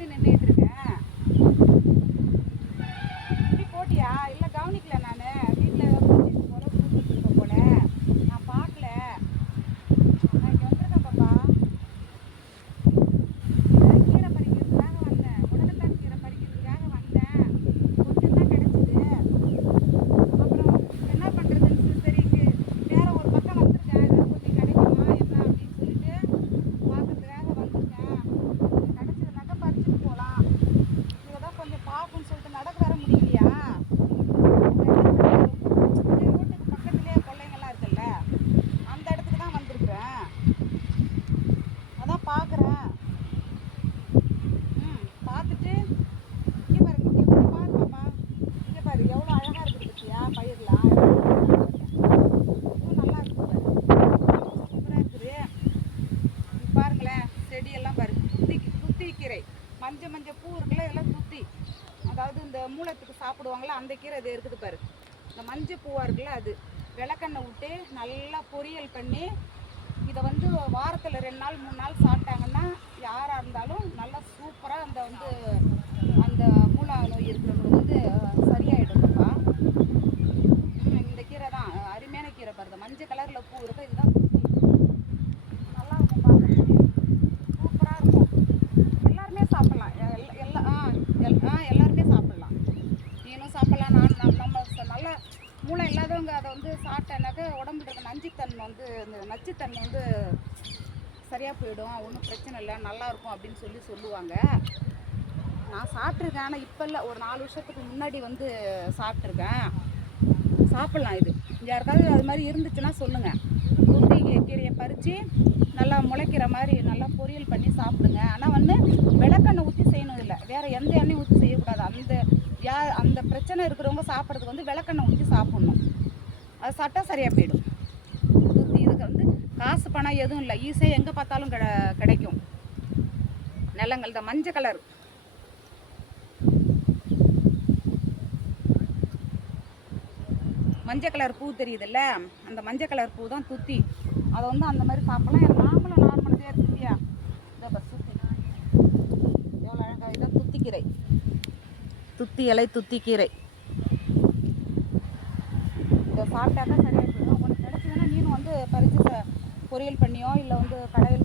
பார்த்துட்டு நின்றுட்டு இருக்கேன். இப்படி போட்டியா? இல்லை கவனிக்கல, நான் வீட்டில் போல கூட்டிட்டு இருக்க போல நான் பார்க்கல. நான் இங்கே வந்திருக்கேன் பாப்பா. கீரை பறிக்கிறதுக்காக வந்தேன், முடக்கத்தான் கீரை பறிக்கிறதுக்காக வந்தேன். கொஞ்சம் தான் கிடச்சிது. அப்புறம் என்ன பண்ணுறதுன்னு சரி வேற ஒரு பக்கம் வந்திருக்கேன், ஏதாவது கொஞ்சம் கிடைக்குமா என்ன அப்படின்னு சொல்லிட்டு பார்க்கறதுக்காக வந்திருக்கேன். கிடச்சதுனாக்கா பறிச்சுட்டு போகலாம். இதை தான் கொஞ்சம் பார்க்கணும்னு சொல்லிட்டு நடக்க வர முடியலையா? ரோட்டுக்கு பக்கத்துலேயே கொள்ளைங்கெல்லாம் இருக்குல்ல, அந்த இடத்துக்கு தான் வந்திருக்கிறேன். அதான் பார்க்குறேன். பார்த்துட்டு இங்கே பாரு, இங்கே கொஞ்சம் பாரு பாப்பா. இங்கே பாரு எவ்வளோ அழகாக இருக்குது பற்றியா பயிரெலாம். இதுவும் நல்லா இருக்குது பாரு, சூப்பராக இருக்குது. பாருங்களேன், செடியெல்லாம் பாரு, துத்தி கீரை, மஞ்சள் பூ இருக்குல்ல, இதெல்லாம் துத்தி. அதாவது இந்த மூலத்துக்கு சாப்பிடுவாங்களா அந்த கீரை இது இருக்குது பாரு. இந்த மஞ்சள் பூவாக இருக்குல்ல, அது விளக்கெண்ணெய் விட்டு நல்லா பொரியல் பண்ணி இதை வந்து வாரத்தில் 2 நாள் 3 நாள் சாப்பிட்டாங்கன்னா யாராக இருந்தாலும் நல்லா சூப்பராக அந்த மூல நோய் இருக்கிறவங்களுக்கு வந்து சரியாயிடுங்கப்பா. இந்த கீரை தான் அருமையான கீரை பாருங்க, மஞ்சள் கலரில் பூ இருக்கும். இதுதான் நல்லா இருக்கும் பார்க்க, சூப்பராக இருக்கும். எல்லாருமே சாப்பிட்லாம், எல்லாருமே சாப்பிட்லாம். நீனும் சாப்பிட்லாம், நம்ம நல்லா மூளை இல்லாதவங்க அதை வந்து சாப்பிட்டேனாக்க உடம்புல இருக்க இந்த நச்சுத்தன்மை வந்து சரியாக போயிடும், ஒன்றும் பிரச்சனை இல்லை, நல்லாயிருக்கும் அப்படின்னு சொல்லுவாங்க. நான் சாப்பிட்ருக்கேன், ஆனால் இப்போ இல்லை, ஒரு 4 வருஷத்துக்கு முன்னாடி வந்து சாப்பிட்ருக்கேன். சாப்பிட்லாம். இது யாருக்காவது அது மாதிரி இருந்துச்சுன்னா சொல்லுங்கள். துத்தி கீரையை பறித்து நல்லா முளைக்கிற மாதிரி நல்லா பொரியல் பண்ணி சாப்பிடுங்க. ஆனால் விளக்கெண்ணெய் ஊற்றி செய்யணும், இல்லை வேறு எந்த எண்ணெயும் ஊற்றி செய்யக்கூடாது. அந்த பிரச்சனை இருக்கிறவங்க சாப்பிட்றதுக்கு வந்து விளக்கெண்ணெய் ஊற்றி சாப்பிட்ணும். அது சாப்பிட்டா சரியாக போயிடும். துத்தி இதுக்கு வந்து காசு பணம் எதுவும் இல்லை, ஈஸியாக எங்கே பார்த்தாலும் கிடைக்கும். நிலங்கள் இந்த மஞ்சள் கலர் பூ தெரியுதுல்ல, அந்த மஞ்சள் கலர் பூ தான் துத்தி. அதை வந்து அந்த மாதிரி சாப்பிடலாம். நாமளும் நார்மலாக இருக்குல்லையா, இதை பஸ் சுற்றி எவ்வளோ அழகாக. இதான் துத்திக்கீரை, துத்தி இலை துத்திக்கீரை. இதை சாப்பிட்டாக்கா சரியாக போயிடும். உனக்கு கிடச்சிதுன்னா நீனும் வந்து பறித்து பொரியல் பண்ணியோ இல்லை வந்து கடையில்